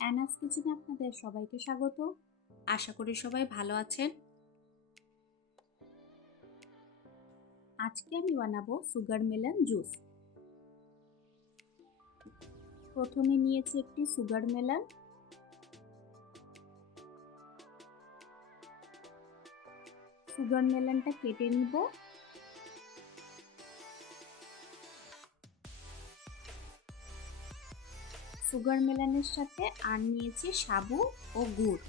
অ্যানাস কিচেনে আপনাদের সবাইকে স্বাগত। আশা করি সবাই ভালো আছেন। আজকে আমি বানাবো সুগার মেলন জুস। প্রথমে নিয়েছি একটি সুগার মেলন। সুগার মেলনটা কেটে নিব। সুগার মেলনের সাথে আর নিয়েছি সাবু ও গুড়।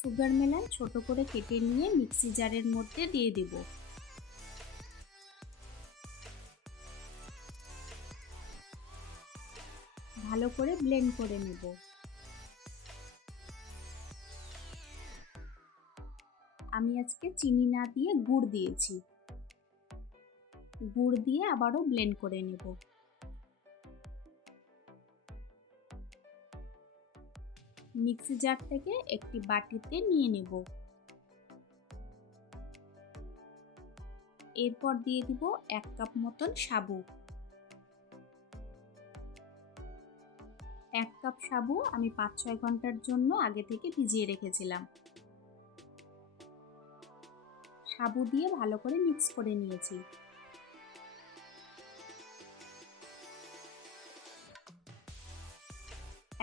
সুগার মেলন ছোট করে কেটে নিয়ে মিক্সি জারের মধ্যে দিয়ে দেব। ভালো করে ব্লেন্ড করে নেব। আমি আজকে চিনি না দিয়ে গুড় দিয়েছি। গুড় দিয়ে আবারও ব্লেন্ড করে নেব। মিক্সি জার থেকে একটি বাটিতে নিয়ে নেব। এরপর দিয়ে দিব 1 কাপ মতন সাবু। 1 কাপ সাবু আমি 5-6 ঘন্টার জন্য আগে থেকে ভিজিয়ে রেখেছিলাম। সাবু দিয়ে ভালো করে মিক্স করে নিয়েছি।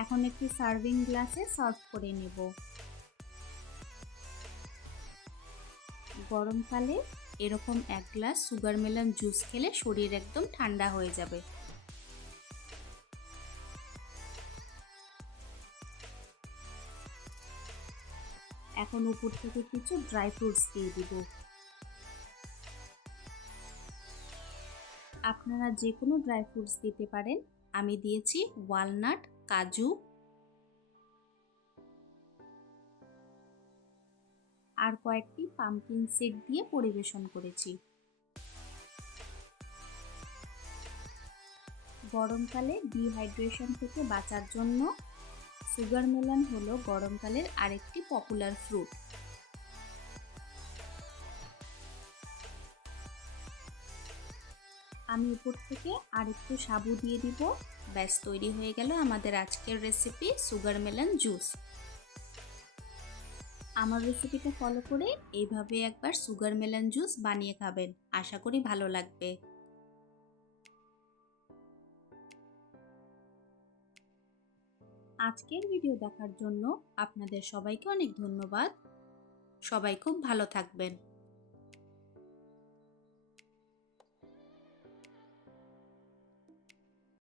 এখন একটি সার্ভিং গ্লাসে সার্ভ করে নেব। গরমকালে এরকম 1 গ্লাস সুগার মেলন জুস খেলে শরীর একদম ঠান্ডা হয়ে যাবে। এখন উপর থেকে কিছু ড্রাই ফ্রুটস দিয়ে দিব। আপনারা যে কোনো ড্রাই ফ্রুটস দিতে পারেন। আমি দিয়েছি ওয়ালনাট, কাজু আর কয়েকটি পামকিন সিড দিয়ে পরিবেশন করেছি। গরমকালে ডিহাইড্রেশন থেকে বাঁচার জন্য সুগার মেলন হলো গরমকালের আরেকটি পপুলার ফ্রুট। আমি উপর থেকে আরেকটু সাবু দিয়ে দিব। ব্যাস তৈরি হয়ে গেল আমাদের আজকের রেসিপি সুগার মেলন জুস। আমার রেসিপিটা ফলো করে এইভাবে একবার সুগার মেলন জুস বানিয়ে খাবেন। আশা করি ভালো লাগবে। আজকের ভিডিও দেখার জন্য আপনাদের সবাইকে অনেক ধন্যবাদ। সবাই খুব ভালো থাকবেন।